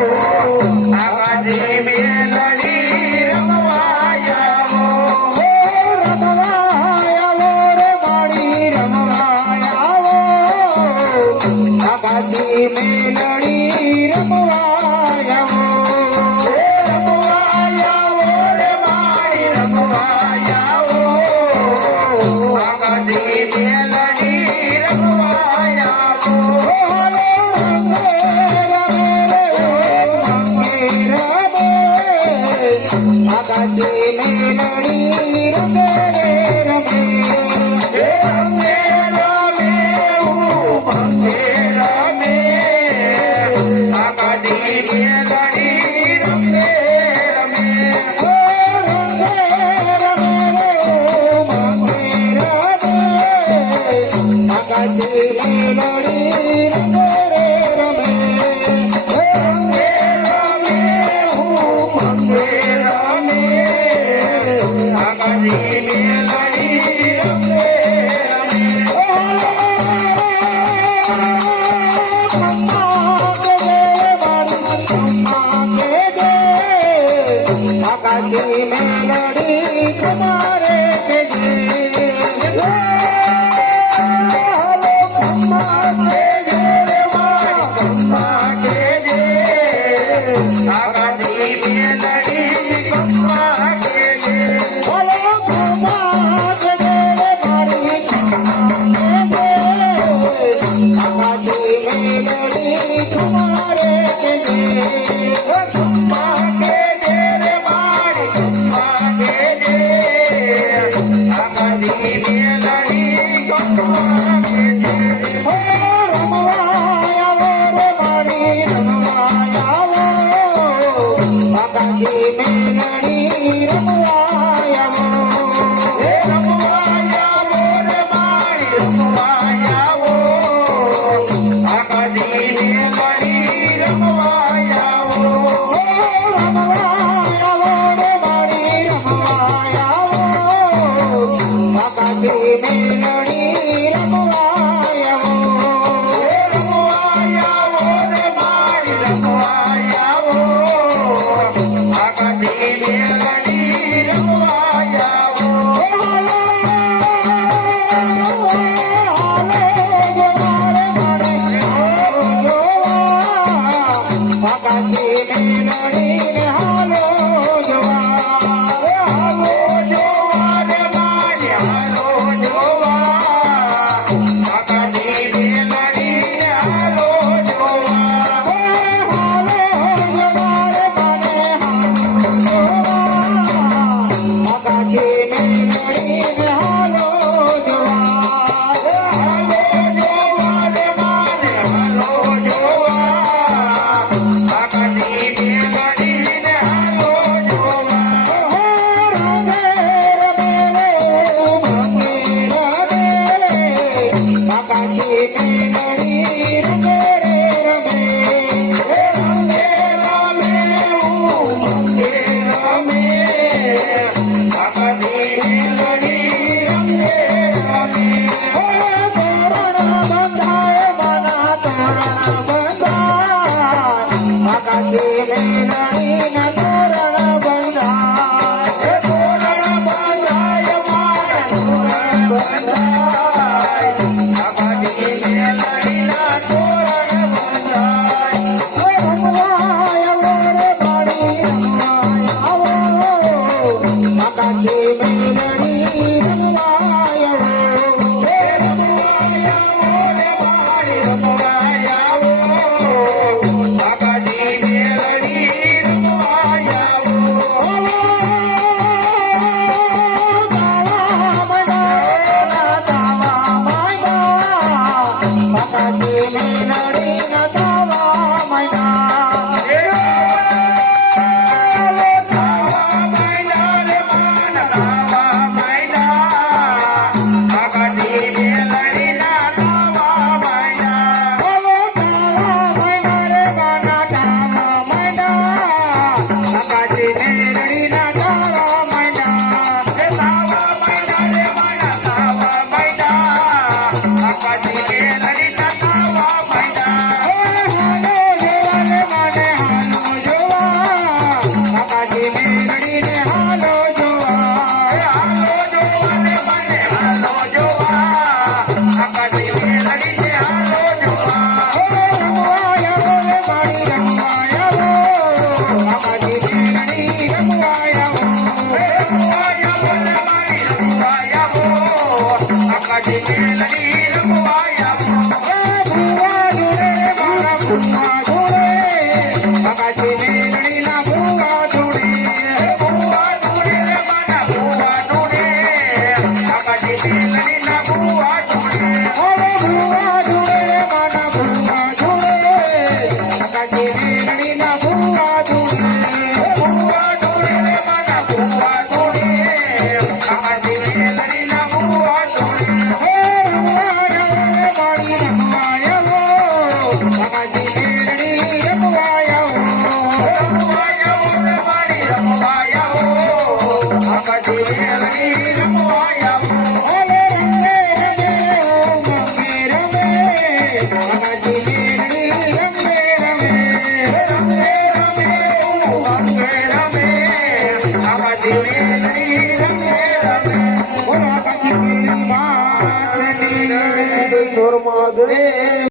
આકાશી મેલડી રમવાયાવો રમવાયાવો રે માડી રમવાયાવો આકાશી મેલડી રમવાયાવો રમવાયાવો રે માડી રમવાયાવો આકાશી મેલડી રમવાયાવો આકાશી મેલડી રમે રમે રમે રમે ભંગે રમે આકાશી મેલડી રમે રમે રમે રમે ભંગે રમે આકાશી મેલડી રમે રમે આકાશી મેલડી તમારે કે જે હાલો ખમ્મા કે જે રે મારી ખમ્મા કે જે આકાશી મેલડી ખમ્મા કે જે હાલો ખમ્મા કે જે રે મારી ખમ્મા કે જે આકાશી મેલડી તમારે કે જે ખમ્મા કે જે રે મારી ખમ્મા કે જે આકાશી મેલડી ખમ્મા કે જે હો રમવાયાવો રે માડી રમવાયાવો આકાશી મેલડી રમવાયાવો હે રમવાયાવો રે માડી રમવાયાવો આકાશી મેલડી રમવાયાવો રમવાયાવો રે માડી રમવાયાવો આકાશી મેલડી રમવાયાવો રમવાયાવો રે માડી રમવાયાવો આકાશી મેલડી રમવાયાવો આકાશી મેલડી હાલો બોલો કાકી માતની જય. સુરમા દે